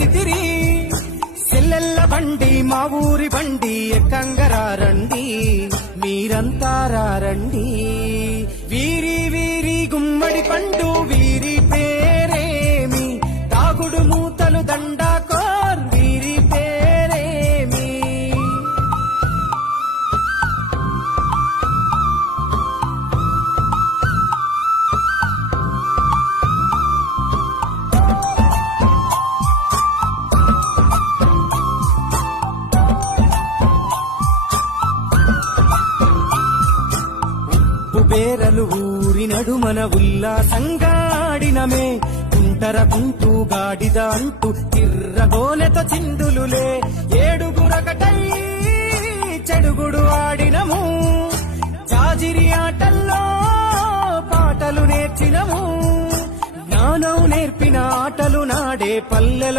చేసితిరి సెల్లెల్ల బండి మా ఊరి బండి ఎక్కంగరారండి మీరంతా రారండి వీరి వీరి గుమ్మడి పండు వీరి పేరేమి తాగుడు మూతలు దండాకోర్ వీరి పేరేమి బేరలు ఊరి నడుమన ఉల్లాసంగాడినమే కుంటరకుంటూ గాడిద అంటూ తిర్రగోనెతో చిందులులే ఏడుగురకటై చెడుగుడు ఆడినము జాజిరి ఆటల్లో పాటలు నేర్చినము జ్ఞానం నేర్పిన ఆటలు నాడే పల్లెల